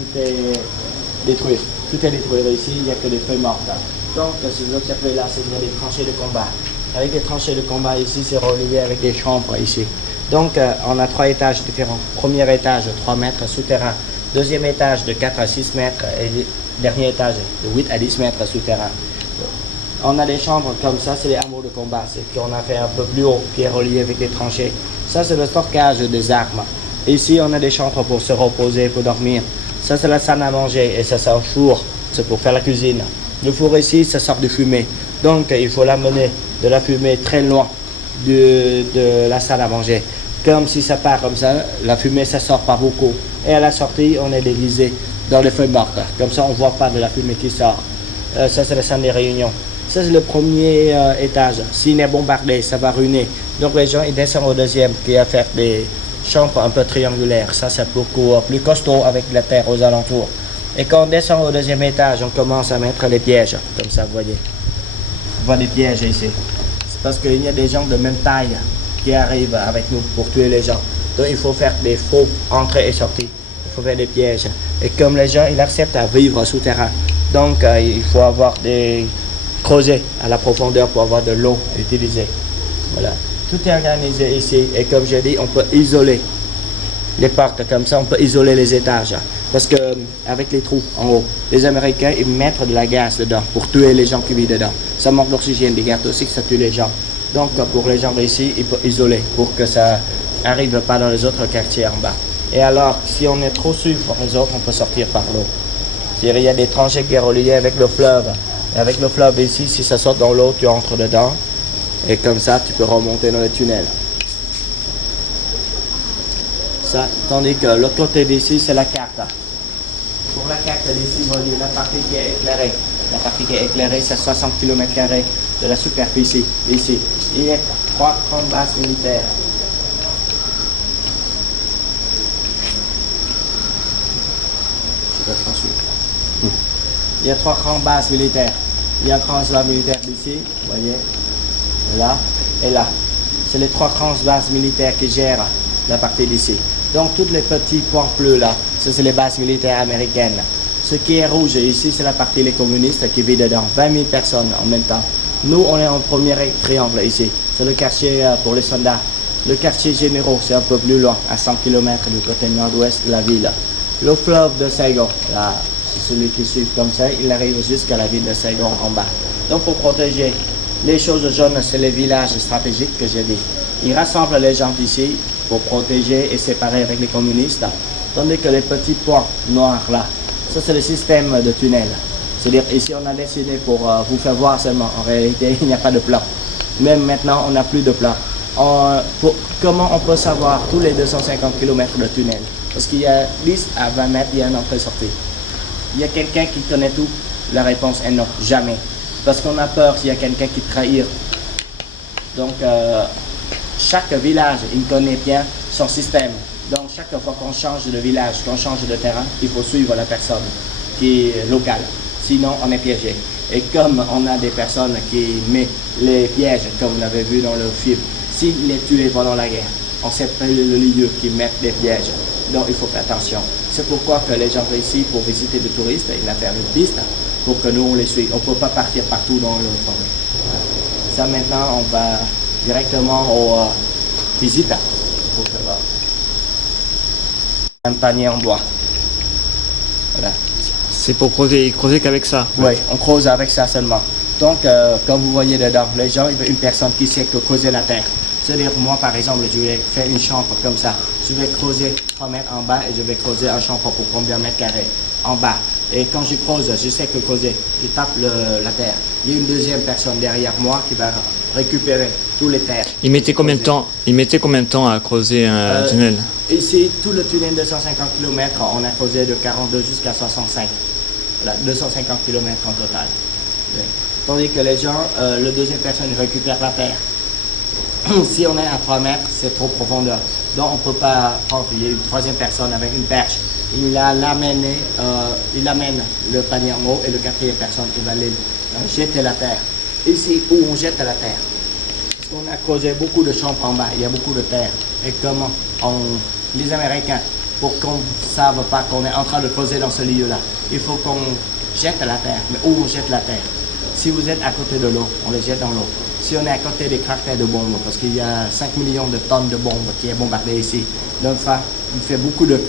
tout est détruit. Tout est détruit ici, il n'y a que des feuilles mortes. Donc, si vous observez là, c'est des tranchées de combat. Avec les tranchées de combat ici, c'est relié avec des chambres ici. Donc, on a 3 étages différents. Premier étage, 3 mètres souterrain. Deuxième étage, de 4 à 6 mètres. Et dernier étage, de 8 à 10 mètres souterrain. On a des chambres comme ça, c'est les hameaux de combat. C'est qu'on a fait un peu plus haut, qui est relié avec les tranchées. Ça, c'est le stockage des armes. Ici, on a des chambres pour se reposer, pour dormir. Ça, c'est la salle à manger et ça, c'est un four. C'est pour faire la cuisine. Le four ici, ça sort de fumée. Donc, il faut l'amener de la fumée très loin de la salle à manger. Comme si ça part comme ça, la fumée, ça sort pas beaucoup. Et à la sortie, on est déguisé dans les feuilles mortes. Comme ça, on ne voit pas de la fumée qui sort. Ça, c'est la salle des réunions. Ça, c'est le premier étage. S'il est bombardé, ça va ruiner. Donc, les gens, ils descendent au deuxième, qui est à faire des chambres un peu triangulaires. Ça, c'est beaucoup plus costaud avec la terre aux alentours. Et quand on descend au deuxième étage, on commence à mettre les pièges. Comme ça, vous voyez. On voit des pièges ici. C'est parce qu'il y a des gens de même taille qui arrivent avec nous pour tuer les gens. Donc, il faut faire des faux entrées et sorties. Il faut faire des pièges. Et comme les gens, ils acceptent à vivre souterrain. Donc, il faut avoir des creuser à la profondeur pour avoir de l'eau utilisée. Voilà. Tout est organisé ici. Et comme j'ai dit, on peut isoler les portes comme ça, on peut isoler les étages. Parce que avec les trous en haut, les Américains, ils mettent de la gaz dedans pour tuer les gens qui vivent dedans. Ça manque d'oxygène, des gaz toxiques, ça tue les gens. Donc, pour les gens ici, ils peuvent isoler pour que ça n'arrive pas dans les autres quartiers en bas. Et alors, si on est trop sûr pour les autres, on peut sortir par l'eau. Il y a des tranchées qui sont reliées avec le fleuve. Et avec le fleuve ici, si ça saute dans l'eau, tu entres dedans. Et comme ça, tu peux remonter dans les tunnels. Ça, tandis que l'autre côté d'ici, c'est la carte. Pour la carte d'ici, vous voyez la partie qui est éclairée. La partie qui est éclairée, c'est 60 km² de la superficie. Ici, il y a 3 grandes bases militaires. Il y a 3 grandes bases militaires. Il y a une grande base militaire d'ici, vous voyez, là et là. C'est les 3 grandes bases militaires qui gèrent la partie d'ici. Donc, tous les petits points bleus là, ça c'est les bases militaires américaines. Ce qui est rouge ici, c'est la partie des communistes qui vit dedans. 20 000 personnes en même temps. Nous, on est en premier triangle ici. C'est le quartier pour les soldats. Le quartier généraux, c'est un peu plus loin, à 100 km du côté nord-ouest de la ville. Le fleuve de Saigon, là, c'est celui qui suit comme ça, il arrive jusqu'à la ville de Saigon en bas. Donc, pour protéger les choses jaunes, c'est les villages stratégiques que j'ai dit. Ils rassemblent les gens d'ici pour protéger et séparer avec les communistes. Tandis que les petits points noirs là, ça c'est le système de tunnel. C'est-à-dire ici on a dessiné pour vous faire voir seulement. En réalité, il n'y a pas de plan. Même maintenant, on n'a plus de plan. Comment on peut savoir tous les 250 km de tunnel? Parce qu'il y a 10 à 20 mètres, il y a une entrée-sortie. Il y a quelqu'un qui connaît tout? La réponse est non, jamais. Parce qu'on a peur s'il y a quelqu'un qui trahit. Donc, chaque village, il connaît bien son système. Donc, chaque fois qu'on change de village, qu'on change de terrain, il faut suivre la personne qui est locale. Sinon, on est piégé. Et comme on a des personnes qui mettent les pièges, comme vous l'avez vu dans le film, s'il est tué pendant la guerre, on sait pas le lieu qui met des pièges. Donc, il faut faire attention. C'est pourquoi que les gens ici, pour visiter des touristes, ils vont faire une piste pour que nous, on les suive. On ne peut pas partir partout dans le forêt. Ça, maintenant, on va directement aux visites. Un panier en bois. Voilà. C'est pour creuser qu'avec ça? Oui, on creuse avec ça seulement. Donc, comme vous voyez dedans, les gens, ils veulent une personne qui sait que creuser la terre. C'est-à-dire, moi, par exemple, je vais faire une chambre comme ça. Je vais creuser 3 mètres en bas et je vais creuser un chambre pour combien de mètres carrés en bas. Et quand je creuse, je sais que creuser, je tape la terre. Il y a une deuxième personne derrière moi qui va récupérer tous les terres. Il mettait combien de temps à creuser un tunnel? Ici, tout le tunnel de 150 km, on a creusé de 42 jusqu'à 65. Voilà, 250 km en total. Tandis que les gens, la deuxième personne récupère la terre. Si on est à 3 mètres, c'est trop profondeur. Donc on ne peut pas prendre, il y a une troisième personne avec une perche. Il amène le panier en haut et le quatrième personne qui va aller jeter la terre. Ici où on jette la terre. Parce qu'on a creusé beaucoup de chambres en bas, il y a beaucoup de terre. Et comment les Américains, pour qu'on ne sache pas qu'on est en train de creuser dans ce lieu-là. Il faut qu'on jette la terre. Mais où on jette la terre? Si vous êtes à côté de l'eau, on les jette dans l'eau. Si on est à côté des cratères de bombes, parce qu'il y a 5 millions de tonnes de bombes qui est bombardé ici, donc il fait beaucoup de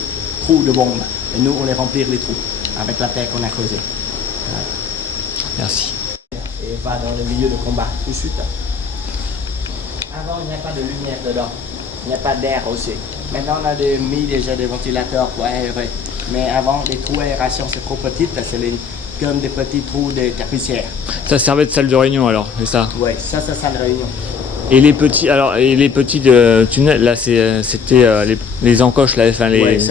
trous de bombes. Et nous, on les remplit les trous avec la terre qu'on a creusée. Voilà. Merci. Et va dans le milieu de combat tout de suite. Avant, il n'y a pas de lumière dedans. Il n'y a pas d'air aussi. Maintenant, on a mis déjà des ventilateurs pour aérer. Mais avant, les trous d'aération, c'est trop petites. C'est comme des petits trous de tapissière. Ça servait de salle de réunion alors, c'est ça? Oui, ça, c'est salle de réunion. Et les petits, tunnels, là, c'était les encoches, là, enfin les. Oui,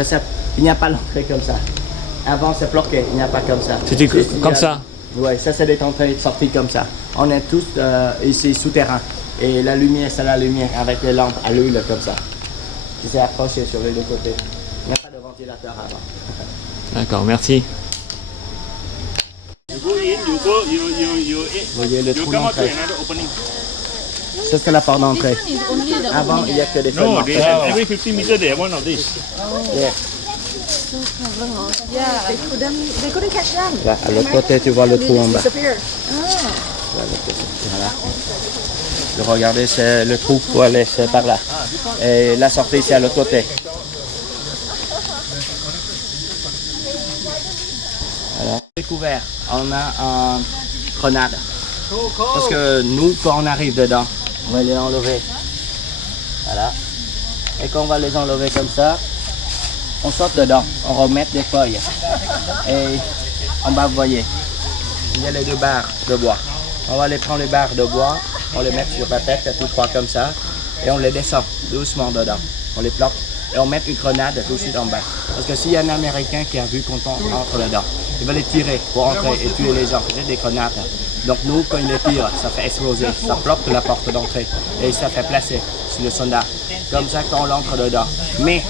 il n'y a pas l'entrée comme ça. Avant, c'est bloqué, il n'y a pas comme ça. C'était comme ça? Oui, ça, c'est des entrées et sorties comme ça. On est tous ici souterrains. Et la lumière, c'est la lumière avec les lampes à l'huile comme ça. Qui s'est accroché sur les deux côtés. Il n'y a pas de ventilateur avant. D'accord, merci. Vous voyez le trou d'entrée. Ça, c'est la porte d'entrée. Avant, il n'y a que des feuilles mortes. Every 50 meters they have one of these. Yeah. Yeah, they couldn't catch them. Là, à l'autre côté, tu vois le trou en bas. Disappeared. Voilà. Regardez, c'est le trou pour aller, c'est par là. Et la sortie, c'est à l'autre côté. Voilà. Découvert, on a une grenade. Parce que nous, quand on arrive dedans, on va les enlever. Voilà. Et quand on va les enlever comme ça, on sort dedans, on remet des feuilles. Et en bas, vous voyez, il y a les deux barres de bois. On va les prendre les barres de bois, on les met sur la tête, tout droit comme ça, et on les descend doucement dedans. On les bloque et on met une grenade tout de suite en bas. Parce que s'il y a un Américain qui a vu qu'on entre dedans, il va les tirer pour entrer et tuer les gens, c'est des grenades. Donc nous, quand il les tire, ça fait exploser, ça bloque la porte d'entrée et ça fait placer sur le soldat. Comme ça, quand on entre dedans. Mais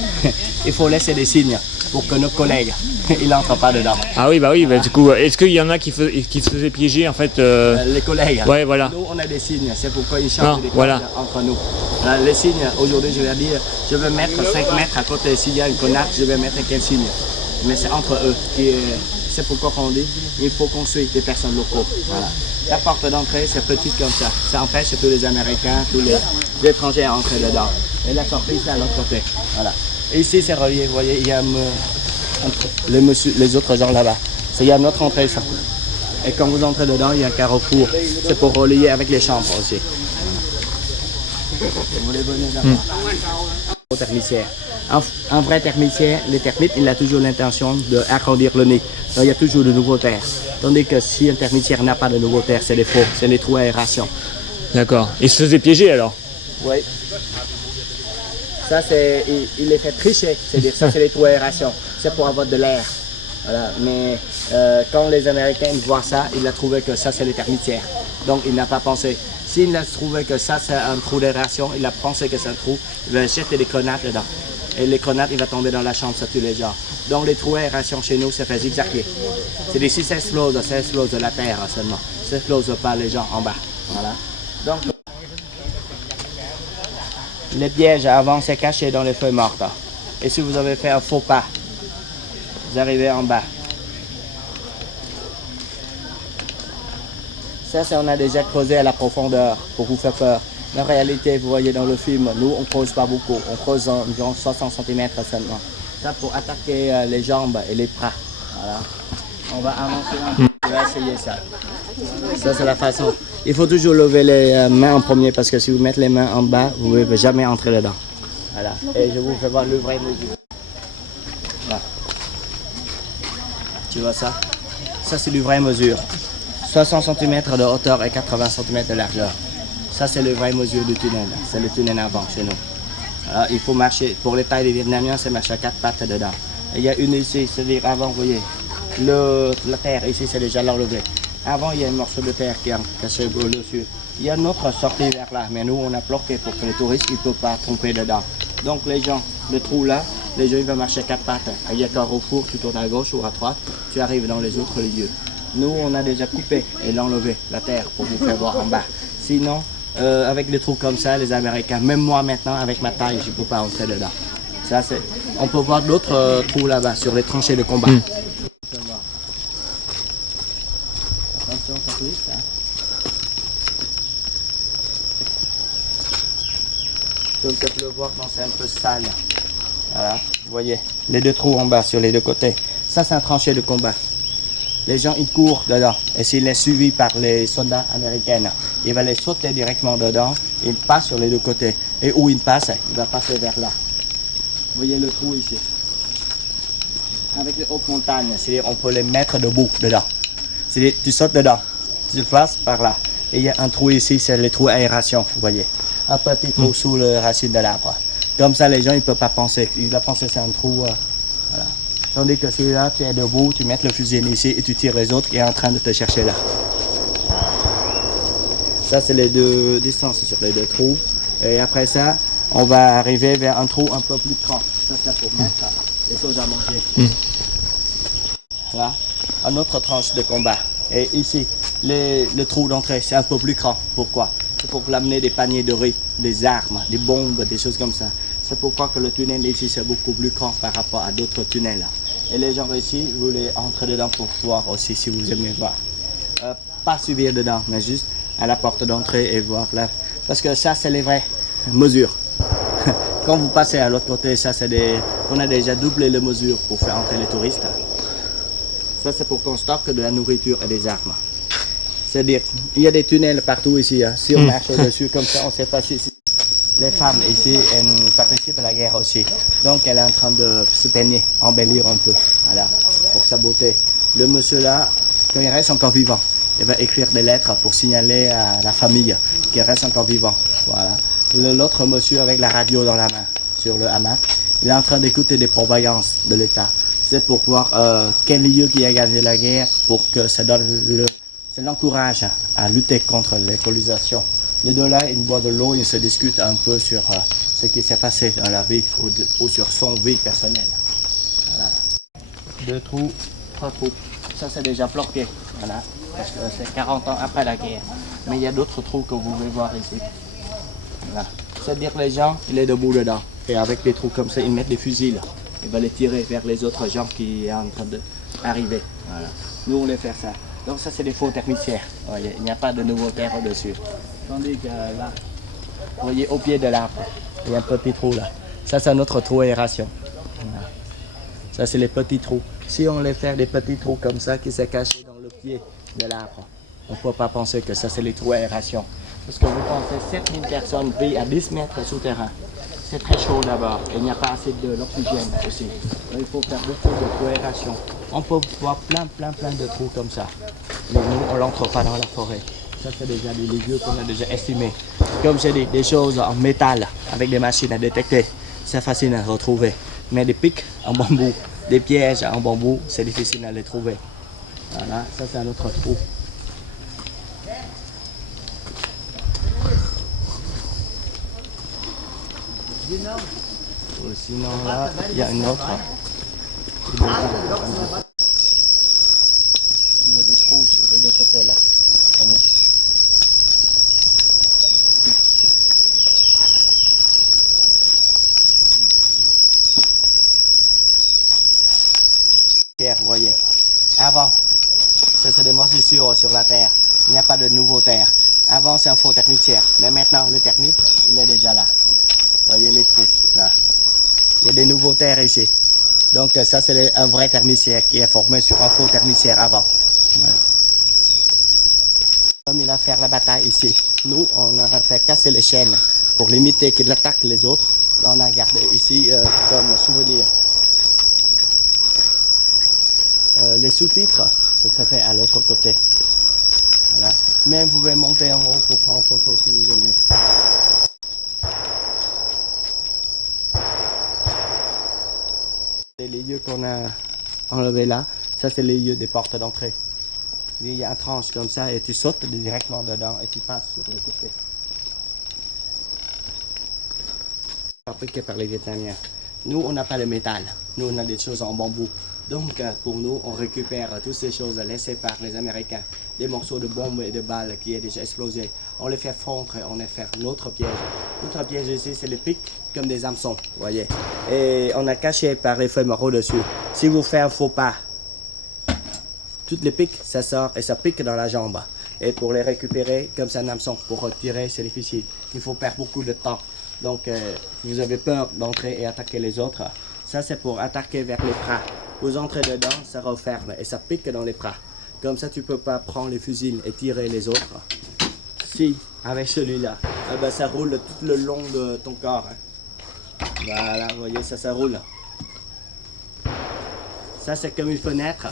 il faut laisser des signes pour que nos collègues, ils n'entrent pas dedans. Ah oui, bah oui, bah, du coup, est-ce qu'il y en a qui se faisaient piéger en fait Les collègues. Ouais, voilà. Nous, on a des signes, c'est pourquoi ils changent des voilà. codes entre nous. Les signes, aujourd'hui, je vais dire, je vais mettre 5 mètres à côté. S'il y a une grenade, je vais mettre quel signe. Mais c'est entre eux. C'est pourquoi on dit, il faut qu'on suive des personnes locaux. Voilà. La porte d'entrée, c'est petite comme ça. Ça empêche tous les Américains, tous les étrangers à entrer dedans. Et la sortie, c'est à l'autre côté. Voilà. Et ici, c'est relié. Vous voyez, il y a les autres gens là-bas. Il y a notre entrée, ça. Et quand vous entrez dedans, il y a un carrefour. C'est pour relier avec les chambres aussi. Vous voulez venir là-bas? Au thermiciaire. Un vrai thermicien, les termites, il a toujours l'intention d'agrandir le nid. Donc il y a toujours de nouveaux terres. Tandis que si un thermicien n'a pas de nouveaux terres, c'est des faux, c'est des trous à aération. D'accord. Ils se faisaient piéger alors? Oui. Ça, c'est, il les fait tricher, c'est-à-dire ça, c'est les trous à aération. C'est pour avoir de l'air. Voilà. Mais quand les Américains voient ça, ils ont trouvé que ça, c'est les termitières. Donc, il n'a pas pensé. S'il a trouvé que ça, c'est un trou d'aération, il a pensé que c'est un trou, il va jeter des grenades dedans. Et les grenades, il va tomber dans la chambre, ça tue les gens. Donc, les trous d'aération chez nous, ça fait zigzaguer. C'est des si ça explose la terre seulement. Ça explose pas les gens en bas. Voilà. Donc, les pièges avant, c'est caché dans les feuilles mortes. Et si vous avez fait un faux pas, vous arrivez en bas. Ça, on a déjà creusé à la profondeur pour vous faire peur. En réalité, vous voyez dans le film, nous, on ne creuse pas beaucoup. On creuse environ 60 cm seulement. Ça, pour attaquer les jambes et les bras. Voilà. On va avancer un peu. On va essayer ça. Ça, c'est la façon. Il faut toujours lever les mains en premier parce que si vous mettez les mains en bas, vous ne pouvez jamais entrer dedans. Voilà. Et je vous fais voir le vrai mesure. Voilà. Tu vois ça? Ça, c'est du vrai mesure. 60 cm de hauteur et 80 cm de largeur. Ça, c'est le vrai mesure du tunnel. C'est le tunnel avant chez nous. Alors, il faut marcher. Pour les tailles des Vietnamiens, c'est marcher à 4 pattes dedans. Et il y a une ici, c'est-à-dire avant, vous voyez, la terre ici, c'est déjà l'enlevé. Avant, il y a un morceau de terre qui est caché dessus. Il y a une autre sortie vers là, mais nous, on a bloqué pour que les touristes ne peuvent pas tromper dedans. Donc, les gens, le trou là, les gens, ils vont marcher à 4 pattes. Il y a qu'un carrefour, tu tournes à gauche ou à droite, tu arrives dans les autres lieux. Nous, on a déjà coupé et l'enlevé, la terre, pour vous faire voir en bas. Sinon, avec des trous comme ça, les Américains, même moi maintenant, avec ma taille, je ne peux pas entrer dedans. Ça, c'est... On peut voir d'autres trous là-bas sur les tranchées de combat. On peut voir. Attention, ça glisse. Hein. Comme tu peux le voir quand c'est un peu sale. Voilà, vous voyez, les deux trous en bas sur les deux côtés. Ça, c'est un tranchée de combat. Les gens, ils courent dedans. Et s'il est suivi par les soldats américains, il va les sauter directement dedans. Il passe sur les deux côtés. Et où il passe, il va passer vers là. Vous voyez le trou ici. Avec les hautes montagnes, c'est-à-dire on peut les mettre debout dedans. C'est-à-dire tu sautes dedans, tu passes par là. Et il y a un trou ici, c'est le trou aération, vous voyez. Un petit trou sous la racine de l'arbre. Comme ça, les gens, ils ne peuvent pas penser. Ils vont penser que c'est un trou. Voilà. Tandis que celui-là, tu es debout, tu mets le fusil ici et tu tires les autres qui sont en train de te chercher là. Ça, c'est les deux distances sur les deux trous. Et après ça, on va arriver vers un trou un peu plus grand. Ça, c'est pour mettre les choses à manger. Là, une autre tranche de combat. Et ici, le trou d'entrée, c'est un peu plus grand. Pourquoi? C'est pour l'amener des paniers de riz, des armes, des bombes, des choses comme ça. C'est pourquoi que le tunnel ici, c'est beaucoup plus grand par rapport à d'autres tunnels. Et les gens ici, vous voulez entrer dedans pour voir aussi si vous aimez voir. Pas subir dedans, mais juste à la porte d'entrée et voir là. Parce que ça, c'est les vraies mesures. Quand vous passez à l'autre côté, ça, c'est des... On a déjà doublé les mesures pour faire entrer les touristes. Ça, c'est pour qu'on stocke de la nourriture et des armes. C'est-à-dire, il y a des tunnels partout ici. Hein. Si on marche dessus comme ça, on ne sait pas si... Les femmes ici, elles participent à la guerre aussi. Donc, elle est en train de se peigner, embellir un peu, voilà, pour sa beauté. Le monsieur là, quand il reste encore vivant, il va écrire des lettres pour signaler à la famille qu'il reste encore vivant. Voilà. L'autre monsieur avec la radio dans la main, sur le hamac, il est en train d'écouter des propagandes de l'État. C'est pour voir quel lieu qui a gagné la guerre, pour que ça donne ça l'encourage à lutter contre les colonisation. Les deux là, ils boivent de l'eau, ils se discutent un peu sur ce qui s'est passé dans la vie ou sur son vie personnelle. Voilà. 2 trous, 3 trous. Ça, c'est déjà bloqué. Voilà. Parce que c'est 40 ans après la guerre. Mais il y a d'autres trous que vous pouvez voir ici. Voilà. C'est-à-dire les gens, ils sont debout dedans. Et avec des trous comme ça, ils mettent des fusils. Ils vont les tirer vers les autres gens qui sont en train d'arriver. Voilà. Nous, on les fait ça. Donc ça, c'est des faux thermicières. Voyez, il n'y a pas de nouveau terre au-dessus. Tandis que là, vous voyez, au pied de l'arbre, il y a un petit trou là. Ça, c'est notre trou aération. Voilà. Ça, c'est les petits trous. Si on les fait des petits trous comme ça qui se cachent dans le pied de l'arbre, on ne peut pas penser que ça, c'est les trous aération. Parce que vous pensez 7000 personnes vivent à 10 mètres souterrain. C'est très chaud d'abord. Il n'y a pas assez de l'oxygène aussi. Donc, il faut faire beaucoup de trous aération. On peut voir plein de trous comme ça. Mais nous, on n'entre pas dans la forêt. Ça, c'est déjà des lieux qu'on a déjà estimés. Comme j'ai dit, des choses en métal avec des machines à détecter, c'est facile à retrouver. Mais des pics en bambou, des pièges en bambou, c'est difficile à les trouver. Voilà, ça c'est un autre trou. Sinon là, il y a une autre. Il y a des trous sur les deux côtés là. Vous voyez, avant, ça c'est des moisissures sur la terre. Il n'y a pas de nouveau terre. Avant, c'est un faux termitière. Mais maintenant, le termite, il est déjà là. Vous voyez les trous là. Il y a des nouveaux terres ici. Donc ça, c'est un vrai termitière qui est formé sur un faux termitière avant. Voilà. Comme il a fait la bataille ici, nous, on a fait casser les chaînes pour limiter qu'il attaque les autres. On a gardé ici comme souvenir. Les sous-titres, ça se fait à l'autre côté. Voilà. Mais vous pouvez monter en haut pour prendre photo si vous aimez. Les lieux qu'on a enlevés là, ça c'est les lieux des portes d'entrée. Il y a une tranche comme ça et tu sautes directement dedans et tu passes sur le côté. Fabriqué par les Vietnamiens. Nous, on n'a pas le métal. Nous, on a des choses en bambou. Donc pour nous, on récupère toutes ces choses laissées par les Américains, des morceaux de bombes et de balles qui est déjà explosé. On les fait fondre et on les fait notre piège. Notre piège ici, c'est les pics comme des hameçons, vous voyez. Et on a caché par les feuilles moraux dessus. Si vous faites un faux pas, toutes les pics, ça sort et ça pique dans la jambe. Et pour les récupérer, comme c'est un hameçon, pour retirer, c'est difficile. Il faut perdre beaucoup de temps. Donc, vous avez peur d'entrer et attaquer les autres. Ça, c'est pour attaquer vers les bras. Vous entrez dedans, ça referme et ça pique dans les bras. Comme ça, tu peux pas prendre les fusils et tirer les autres. Si, avec celui-là, ben, ça roule tout le long de ton corps. Voilà, vous voyez, ça roule. Ça, c'est comme une fenêtre.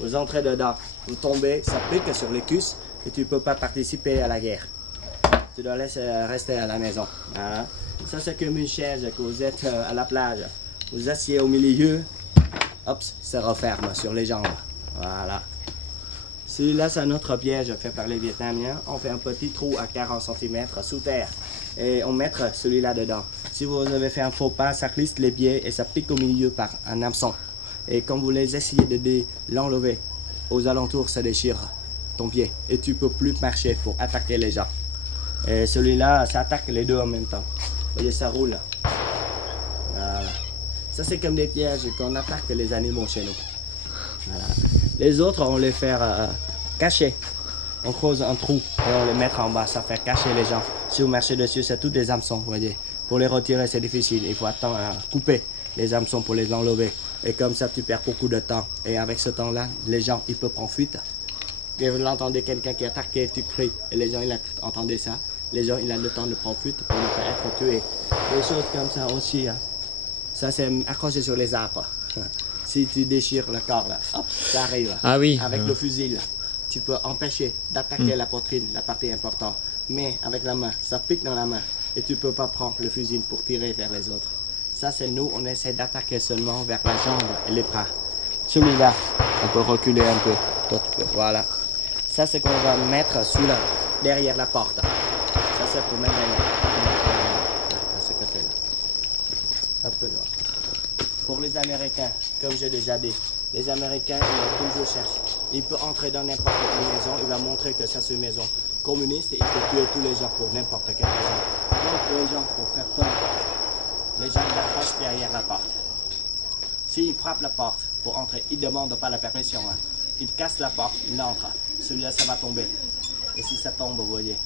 Vous entrez dedans, vous tombez, ça pique sur les cuisses et tu ne peux pas participer à la guerre. Tu dois laisser rester à la maison. Voilà. Ça, c'est comme une chaise que vous êtes à la plage. Vous asseyez au milieu, hop, ça referme sur les jambes. Voilà. Celui-là, c'est un autre piège fait par les Vietnamiens. On fait un petit trou à 40 cm sous terre et on met celui-là dedans. Si vous avez fait un faux pas, ça glisse les pieds et ça pique au milieu par un hameçon. Et quand vous les essayez de l'enlever, aux alentours, ça déchire ton pied. Et tu ne peux plus marcher pour attaquer les gens. Et celui-là, ça attaque les deux en même temps. Vous voyez, ça roule. Voilà. Ça, c'est comme des pièges qu'on attaque les animaux chez nous. Voilà. Les autres, on les fait cacher. On creuse un trou et on les met en bas. Ça fait cacher les gens. Si vous marchez dessus, c'est tous des hameçons, vous voyez. Pour les retirer, c'est difficile. Il faut attendre à couper les hameçons pour les enlever. Et comme ça, tu perds beaucoup de temps. Et avec ce temps-là, les gens, ils peuvent prendre fuite. Et vous l'entendez, quelqu'un qui attaque, tu cries. Et les gens, ils entendent ça. Les gens, ils ont le temps de prendre fuite pour ne pas être tués. Des choses comme ça aussi. Hein. Ça, c'est accroché sur les arbres. Si tu déchires le corps, là, hop, ça arrive. Ah oui. Avec le fusil, là, tu peux empêcher d'attaquer la poitrine, la partie importante. Mais avec la main, ça pique dans la main. Et tu ne peux pas prendre le fusil pour tirer vers les autres. Ça, c'est nous, on essaie d'attaquer seulement vers la jambe et les bras. Celui-là, on peut reculer un peu. Toi, tu peux. Voilà. Ça, c'est qu'on va mettre derrière la porte. Ça, c'est pour mettre derrière. Ce côté-là. Un peu là. Pour les Américains, comme j'ai déjà dit, les Américains, ils vont toujours chercher. Il peut entrer dans n'importe quelle maison, il va montrer que ça, c'est une maison communiste et il peut tuer tous les gens pour n'importe quelle raison. Donc, pour les gens, pour faire peur, les gens l'accrochent derrière la porte. S'ils frappent la porte pour entrer, ils ne demandent pas la permission. Hein. Ils cassent la porte, ils entrent. Celui-là, ça va tomber. Et si ça tombe, vous voyez,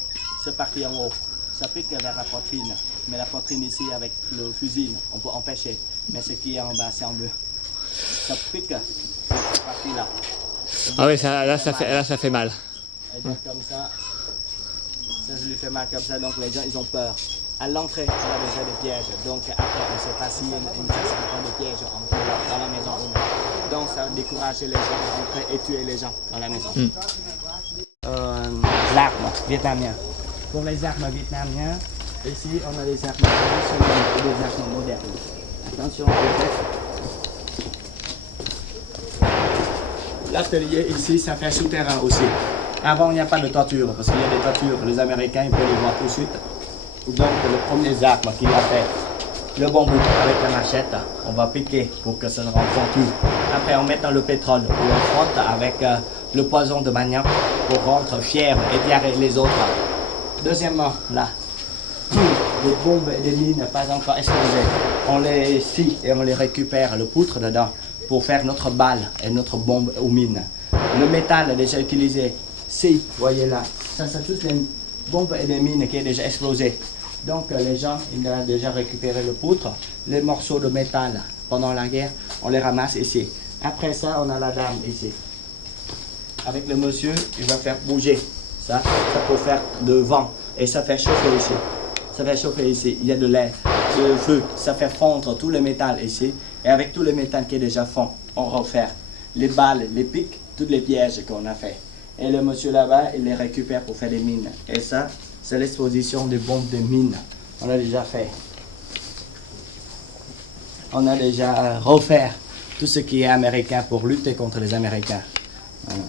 c'est parti en haut. Ça pique vers la poitrine. Mais la poitrine ici, avec le fusil, on peut empêcher. Mais ce qui est en bas, c'est en bleu. Ça pique cette partie-là. Ah oui, là, ça fait mal. Et donc comme ça je lui fais mal comme ça, donc les gens, ils ont peur. À l'entrée, on a déjà des pièges. Donc après, on ne sait pas s'il y a des pièges dans la maison ou non. Donc ça décourage les gens d'entrer et tuer les gens dans la maison. L'arme vietnamien. Pour les armes vietnamiennes, ici, on a des armes traditionnelles et des armes modernes. Attention, l'atelier ici, ça fait souterrain aussi. Avant, il n'y a pas de toiture, parce qu'il y a des toitures. Les Américains, ils peuvent les voir tout de suite. Donc, le premier arme qu'il a fait, le bambou avec la machette, on va piquer pour que ça ne rentre plus. Après, on met dans le pétrole, ou on frotte avec le poison de manioc pour rendre fier et tirer les autres. Deuxièmement, là, des bombes et des mines pas encore explosées. On les scie et on les récupère, le poutre dedans, pour faire notre balle et notre bombe aux mines. Le métal déjà utilisé, si, voyez là, ça c'est toutes les bombes et les mines qui sont déjà explosées. Donc les gens, ils ont déjà récupéré le poutre, les morceaux de métal pendant la guerre, on les ramasse ici. Après ça, on a la dame ici. Avec le monsieur, il va faire bouger. Ça peut faire de vent et ça fait chauffer ici. Ça fait chauffer ici. Il y a de l'air, de feu. Ça fait fondre tout le métal ici. Et avec tout le métal qui est déjà fond, on refait les balles, les pics, tous les pièges qu'on a fait. Et le monsieur là-bas, il les récupère pour faire des mines. Et ça, c'est l'exposition des bombes de mines. On a déjà fait. On a déjà refait tout ce qui est américain pour lutter contre les Américains. Voilà.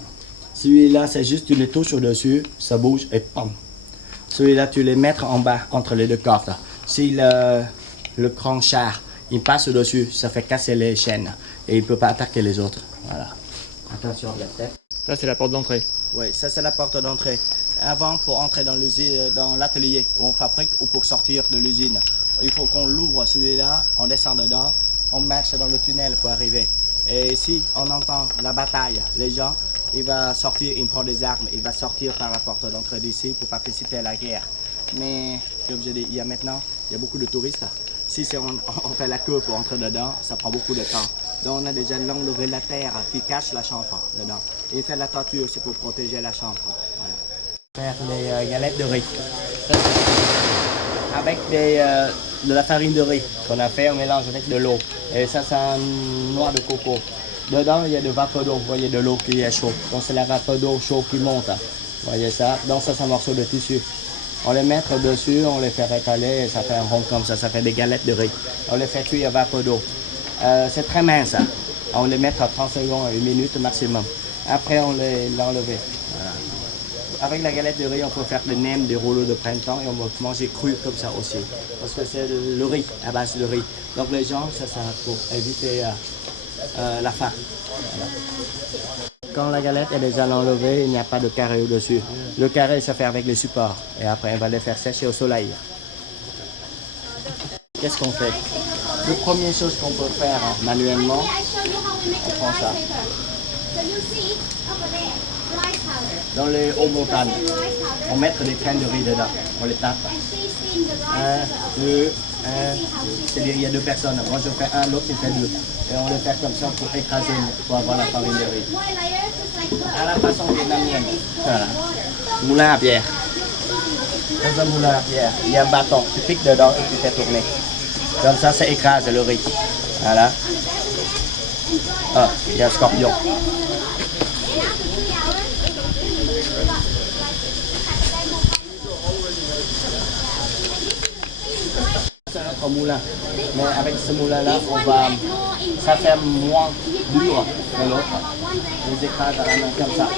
Celui-là, c'est juste tu les touches au-dessus, ça bouge et pam. Celui-là, tu les mets en bas entre les deux cordes. Si le grand char il passe dessus, ça fait casser les chaînes et il ne peut pas attaquer les autres. Voilà. Attention, la tête. Ça, c'est la porte d'entrée. Oui, ça c'est la porte d'entrée. Avant, pour entrer dans l'usine, dans l'atelier où on fabrique ou pour sortir de l'usine, il faut qu'on l'ouvre celui-là, on descend dedans, on marche dans le tunnel pour arriver. Et ici, on entend la bataille. Les gens, il va sortir, il prend des armes, il va sortir par la porte d'entrée d'ici pour participer à la guerre. Mais, comme je dis, il y a beaucoup de touristes. Si on fait la queue pour entrer dedans, ça prend beaucoup de temps. Donc on a déjà enlevé la terre qui cache la chambre dedans. Et faire la toiture, c'est pour protéger la chambre. Voilà. Faire les galettes de riz. Avec de la farine de riz qu'on a fait, on mélange avec de l'eau. Et ça, c'est un noix de coco. Dedans, il y a de vapeur d'eau. Vous voyez de l'eau qui est chaude. Donc c'est la vapeur d'eau chaude qui monte. Vous voyez ça? Donc ça, c'est un morceau de tissu. On les met dessus, on les fait récaler et ça fait un rond comme ça fait des galettes de riz. On les fait cuire à vapeur d'eau. C'est très mince. On les met à 30 secondes, 1 minute maximum. Après, on l'enlève. Voilà. Avec la galette de riz, on peut faire des nems, des rouleaux de printemps et on peut manger cru comme ça aussi. Parce que c'est le riz, à base de riz. Donc les gens, ça pour éviter la faim. Voilà. Quand la galette est déjà enlevée, il n'y a pas de carré au-dessus. Le carré, ça fait avec les supports. Et après, on va les faire sécher au soleil. Qu'est-ce qu'on fait? La première chose qu'on peut faire manuellement, on prend ça. Dans les hauts montagnes, on met des graines de riz dedans. On les tape. 1, 2, 1. C'est-à-dire il y a 2 personnes. Moi je fais 1, l'autre il fait 2. Et on les fait comme ça pour écraser, pour avoir la farine de riz. À la façon vietnamienne. Voilà. Moulin à pierre. Dans un moulin à pierre, il y a un bâton. Tu piques dedans et tu fais tourner. Comme ça écrase le riz. Voilà. Ah, il y a un scorpion. C'est notre moulin. Mais avec ce moulin-là, ça fait moins dur que l'autre. On les écrase à la main comme ça.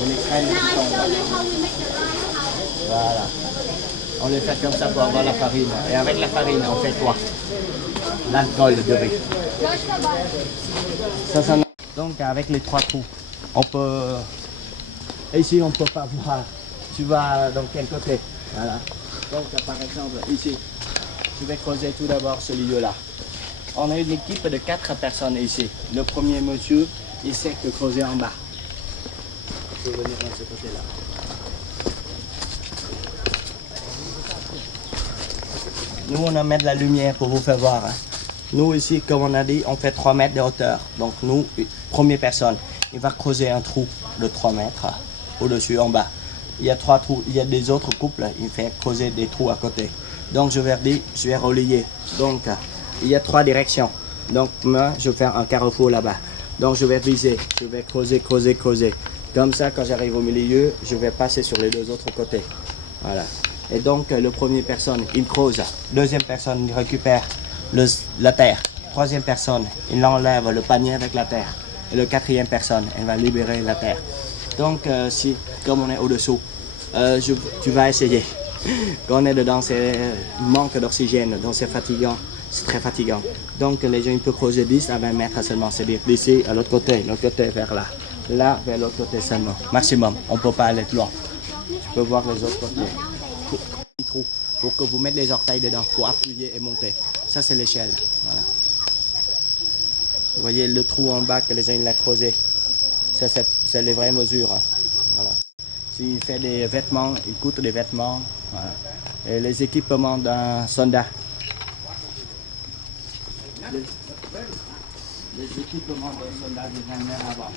On les traîne qui tombent. Voilà. On les fait comme ça pour avoir la farine. Et avec la farine, on fait quoi? L'alcool de riz. Donc avec les 3 trous, on peut... Ici, on ne peut pas voir. Tu vas dans quel côté? Voilà. Donc par exemple, ici, je vais creuser tout d'abord ce lieu-là. On a une équipe de 4 personnes ici. Le premier monsieur, il sait que creuser en bas. Je peux venir dans ce côté-là. Nous, on en met de la lumière pour vous faire voir. Nous, ici, comme on a dit, on fait 3 mètres de hauteur. Donc, nous, première personne, il va creuser un trou de 3 mètres au-dessus, en bas. Il y a 3 trous. Il y a des autres couples, il fait creuser des trous à côté. Donc, je vais relayer. Donc, il y a 3 directions. Donc, moi, je vais faire un carrefour là-bas. Donc, je vais viser. Je vais creuser, creuser, creuser. Comme ça, quand j'arrive au milieu, je vais passer sur les 2 autres côtés. Voilà. Et donc, la première personne, il creuse. Deuxième personne, il récupère la terre. Troisième personne, il enlève le panier avec la terre. Et la quatrième personne, elle va libérer la terre. Donc, si, comme on est au-dessous, tu vas essayer. Quand on est dedans, c'est manque d'oxygène, donc c'est fatigant. C'est très fatigant. Donc, les gens, ils peuvent creuser 10 à 20 mètres seulement. C'est-à-dire d'ici à l'autre côté vers là. Là, vers l'autre côté seulement. Maximum. On ne peut pas aller plus loin. Tu peux voir les autres côtés. Petit trou pour que vous mettez les orteils dedans pour appuyer et monter. Ça, c'est l'échelle. Voilà. Vous voyez le trou en bas que les gens l'ont creusé. Ça, c'est les vraies mesures. Voilà. S'il fait des vêtements, il coûte des vêtements. Voilà. Et les équipements d'un soldat. Les équipements d'un soldat des avant.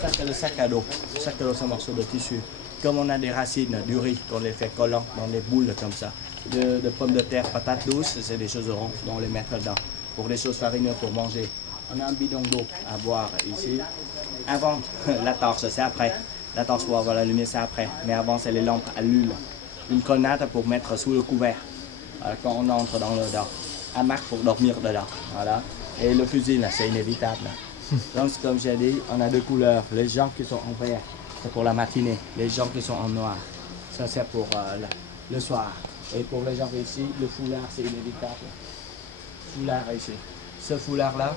Ça, c'est le sac à dos. Le sac à dos, c'est un morceau de tissu. Comme on a des racines, du riz, qu'on les fait collants dans des boules comme ça. De pommes de terre, patates douces, c'est des choses rondes, on les met dedans. Pour les choses farineuses, pour manger. On a un bidon d'eau à boire ici. Avant, la torche, c'est après. La torche pour avoir la lumière, c'est après. Mais avant, c'est les lampes à l'huile. Une grenade pour mettre sous le couvert quand on entre dans le dedans. Un marque pour dormir dedans. Voilà. Et le fusil, c'est inévitable. Donc, comme j'ai dit, on a 2 couleurs. Les gens qui sont en vert, c'est pour la matinée. Les gens qui sont en noir, ça c'est pour le soir. Et pour les gens ici, le foulard, c'est inévitable. Foulard ici. Ce foulard-là,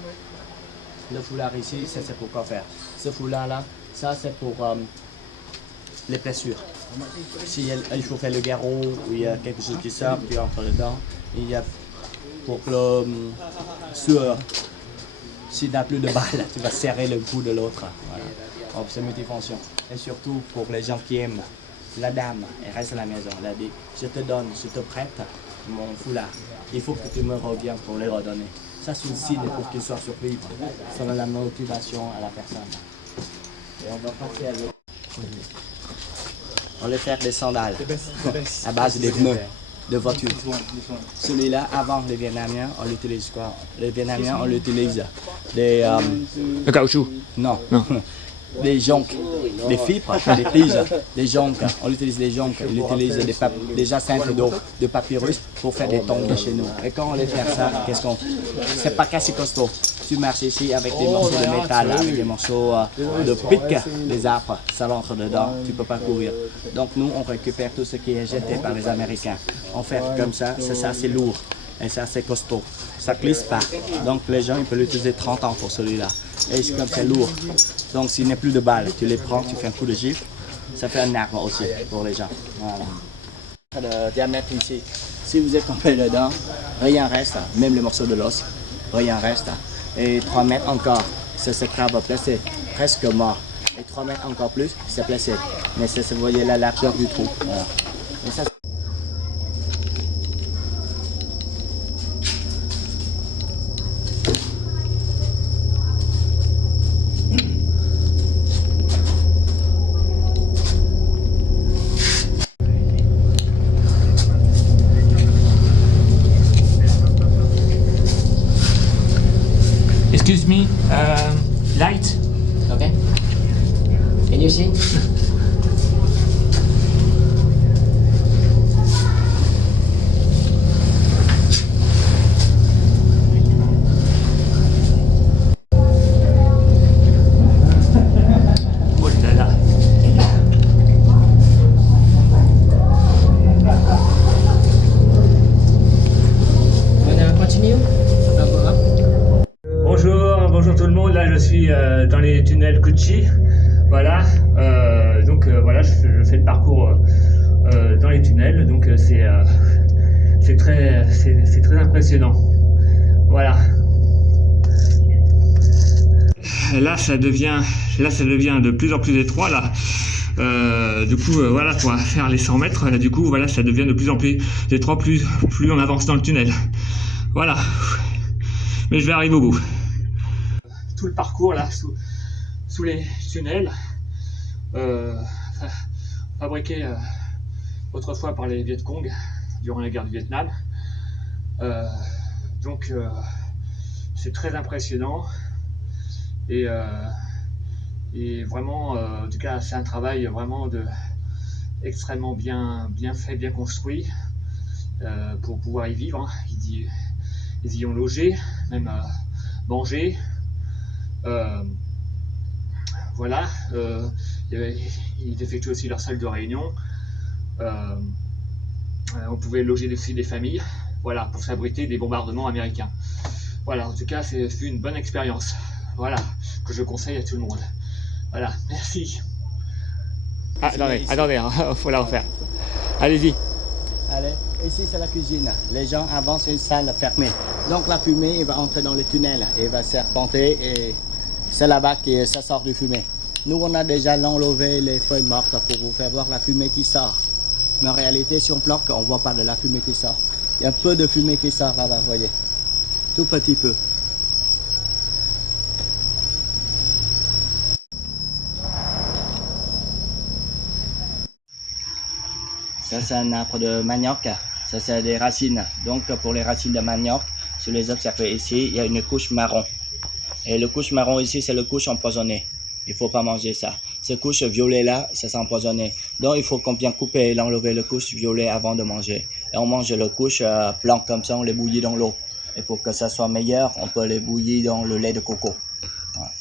le foulard ici, ça c'est pour quoi faire? Ce foulard-là, ça c'est pour les blessures. Si il faut faire le garrot, ou il y a quelque chose qui sort, tu entres dedans. Il y a pour le sueur. Si tu n'as plus de balles, tu vas serrer le cou de l'autre. Voilà. Donc, c'est multifonction. Et surtout pour les gens qui aiment. La dame, elle reste à la maison. Elle a dit, je te donne, je te prête mon foulard. Il faut que tu me reviennes pour les redonner. Ça, c'est un signe pour qu'il soit surpris. Ça donne la motivation à la personne. Et on va passer à l'autre. On va faire des sandales à base des pneus de voiture. Celui-là, avant les Vietnamiens, on l'utilise quoi? Les Vietnamiens, on l'utilise des... Le caoutchouc. Non. Des jonques, des fibres, des tiges, des jonques. On utilise des jonques, on utilise des jacinthes d'eau, de papyrus pour faire des tongs chez nous. Et quand on les fait ça, qu'est-ce qu'on... C'est pas assez costaud. Tu marches ici avec des morceaux de métal, avec des morceaux de pique des arbres, ça rentre dedans, tu peux pas courir. Donc nous, on récupère tout ce qui est jeté par les Américains. On fait comme ça, c'est assez lourd et c'est assez costaud. Ça glisse pas. Donc les gens, ils peuvent l'utiliser 30 ans pour celui-là. Et c'est comme c'est lourd. Donc s'il n'y a plus de balles, tu les prends, tu fais un coup de gifle. Ça fait un arme aussi pour les gens. Voilà. Le diamètre ici, si vous êtes tombé dedans, rien reste, même les morceaux de l'os, rien reste. Et 3 mètres encore, ça se crabe placé, presque mort. Et 3 mètres encore plus, c'est placé. Mais ça, vous voyez la largeur du trou. Voilà. Et ça, Excuse me, light. okay? Can you see? Oh là là. On continue? Bonjour tout le monde, là je suis dans les tunnels Cucci, voilà, voilà, je fais le parcours dans les tunnels, donc c'est très impressionnant, voilà. Là ça devient de plus en plus étroit là. Voilà, pour faire les 100 mètres, du coup voilà, ça devient de plus en plus étroit plus on avance dans le tunnel, voilà, mais je vais arriver au bout. Tout le parcours là sous les tunnels fabriqués autrefois par les Viet Cong durant la guerre du Vietnam, c'est très impressionnant et vraiment en tout cas c'est un travail vraiment extrêmement bien fait, bien construit pour pouvoir y vivre, hein. Ils y ont logé, même mangé. Voilà, ils effectuent aussi leur salle de réunion. On pouvait loger des familles, voilà, pour s'abriter des bombardements américains. Voilà, en tout cas, c'est une bonne expérience. Voilà, que je conseille à tout le monde. Voilà, merci. Ah, attendez, faut la refaire. Allez-y. Allez, ici c'est la cuisine. Les gens avant c'est une salle fermée. Donc la fumée elle va entrer dans les tunnels et va serpenter et c'est là-bas que ça sort du fumée. Nous on a déjà enlevé les feuilles mortes pour vous faire voir la fumée qui sort. Mais en réalité si on planque, on ne voit pas de la fumée qui sort. Il y a un peu de fumée qui sort là-bas, vous voyez. Tout petit peu. Ça c'est un arbre de manioc, ça c'est des racines. Donc pour les racines de manioc, si vous les observez ici, il y a une couche marron. Et le couche marron ici, c'est le couche empoisonné. Il ne faut pas manger ça. Cette couche violet là, ça c'est empoisonné. Donc il faut qu'on bien couper et l'enlever le couche violet avant de manger. Et on mange le couche blanc comme ça, on les bouillit dans l'eau. Et pour que ça soit meilleur, on peut les bouillir dans le lait de coco. Voilà.